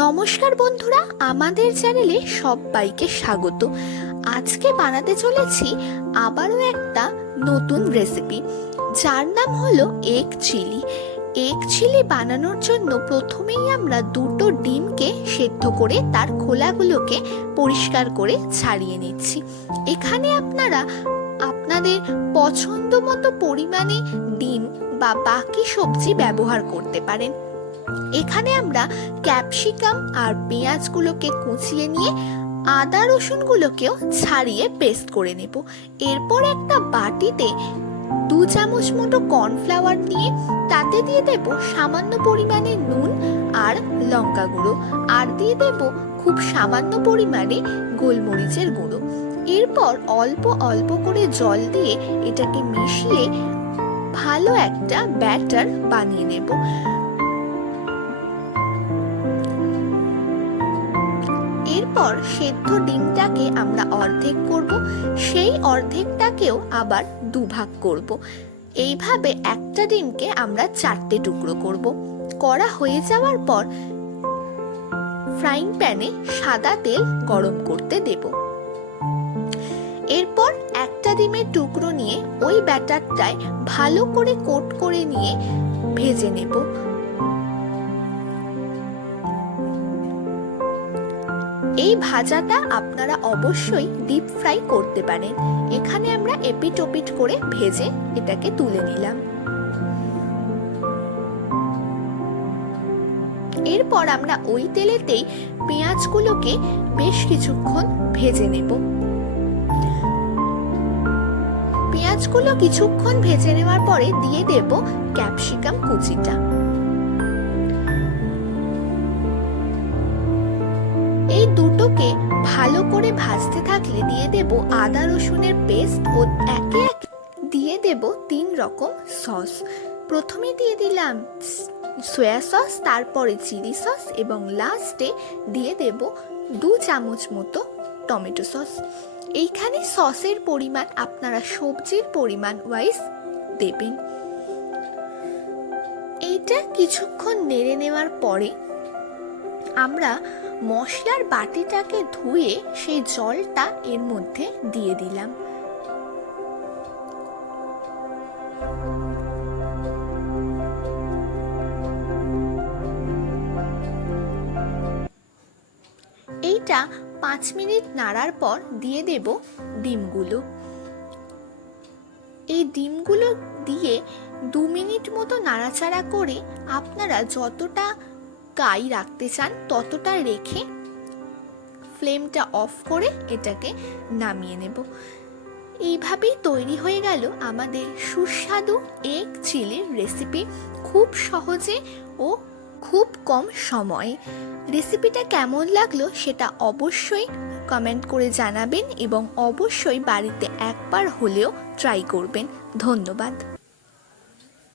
নমস্কার বন্ধুরা, আমাদের চ্যানেলে সবাইকে স্বাগত। আজকে বানাতে চলেছি আবারও একটা নতুন রেসিপি, যার নাম হলো এগ চিলি। এগ চিলি বানানোর জন্য প্রথমেই আমরা দুটো ডিমকে সেদ্ধ করে তার খোলাগুলোকে পরিষ্কার করে ছাড়িয়ে নিচ্ছি। এখানে আপনারা আপনাদের পছন্দ মতো পরিমাণে ডিম বা বাকি সবজি ব্যবহার করতে পারেন। এখানে আমরা ক্যাপসিকাম আর পেঁয়াজগুলোকে কুচিয়ে নিয়ে আদা রসুনগুলোকেও ছাড়িয়ে পেস্ট করে নেব। এরপর একটা বাটিতে 2 চামচ মতো কর্নফ্লাওয়ার নিয়ে তাতে দিয়ে দেব সামান্য পরিমাণে নুন আর লঙ্কা গুঁড়ো, আর দিয়ে দেব খুব সামান্য পরিমাণে গোলমরিচের গুঁড়ো। এরপর অল্প অল্প করে জল দিয়ে এটাকে মিশিয়ে ভালো একটা ব্যাটার বানিয়ে নেব। এরপর সেদ্ধ ডিমটাকে আমরা অর্ধেক করব, সেই অর্ধেকটাকেও আবার দুভাগ করব। এইভাবে একটা ডিমকে আমরা 4টে টুকরো করব। করা হয়ে যাওয়ার পর ফ্রাইং প্যানে সাদা তেল গরম করতে দেব। এরপর একটা ডিমের টুকরো নিয়ে ওই ব্যাটারটায় ভালো করে কোট করে নিয়ে ভেজে নেব। এই ভাজাটা আপনারা অবশ্যই ডিপ ফ্রাই করতে পারেন। এখানে আমরা এপিট ওপিট করে ভেজে এটাকে তুলে নিলাম। এরপর আমরা ওই তেলেতেই পেঁয়াজগুলোকে বেশ কিছুক্ষণ ভেজে নেব। পেঁয়াজগুলো কিছুক্ষণ ভেজে নেওয়ার পরে দিয়ে দেব ক্যাপসিকাম কুচিটা। এই দুটোকে ভালো করে ভাজতে থাকলে দিয়ে দেব আদা রসুনের পেস্ট ও একে একে দিয়ে দেব 3 রকম সস। প্রথমে দিয়ে দিলাম সয়া সস, তারপরে চিলি সস এবং লাস্টে দিয়ে দেব 2 চামচ মতো টমেটো সস। এইখানে সসের পরিমাণ আপনারা সবজির পরিমাণ ওয়াইজ দেবেন। এইটা কিছুক্ষণ নেড়ে নেওয়ার পরে আমরা মশলার বাটিটাকে ধুয়ে সেই জলটা এর মধ্যে দিয়ে দিলাম। এইটা 5 মিনিট নাড়ার পর দিয়ে দেব ডিমগুলো। এই ডিমগুলো দিয়ে 2 মিনিট মতো নাড়াচাড়া করে আপনারা যতটা গাই রাখতে চান ততটা রেখে ফ্লেমটা অফ করে এটাকে নামিয়ে নেব। এইভাবেই তৈরি হয়ে গেল আমাদের সুস্বাদু এগ চিলির রেসিপি, খুব সহজে ও খুব কম সময়ে। রেসিপিটা কেমন লাগলো সেটা অবশ্যই কমেন্ট করে জানাবেন এবং অবশ্যই বাড়িতে একবার হলেও ট্রাই করবেন। ধন্যবাদ।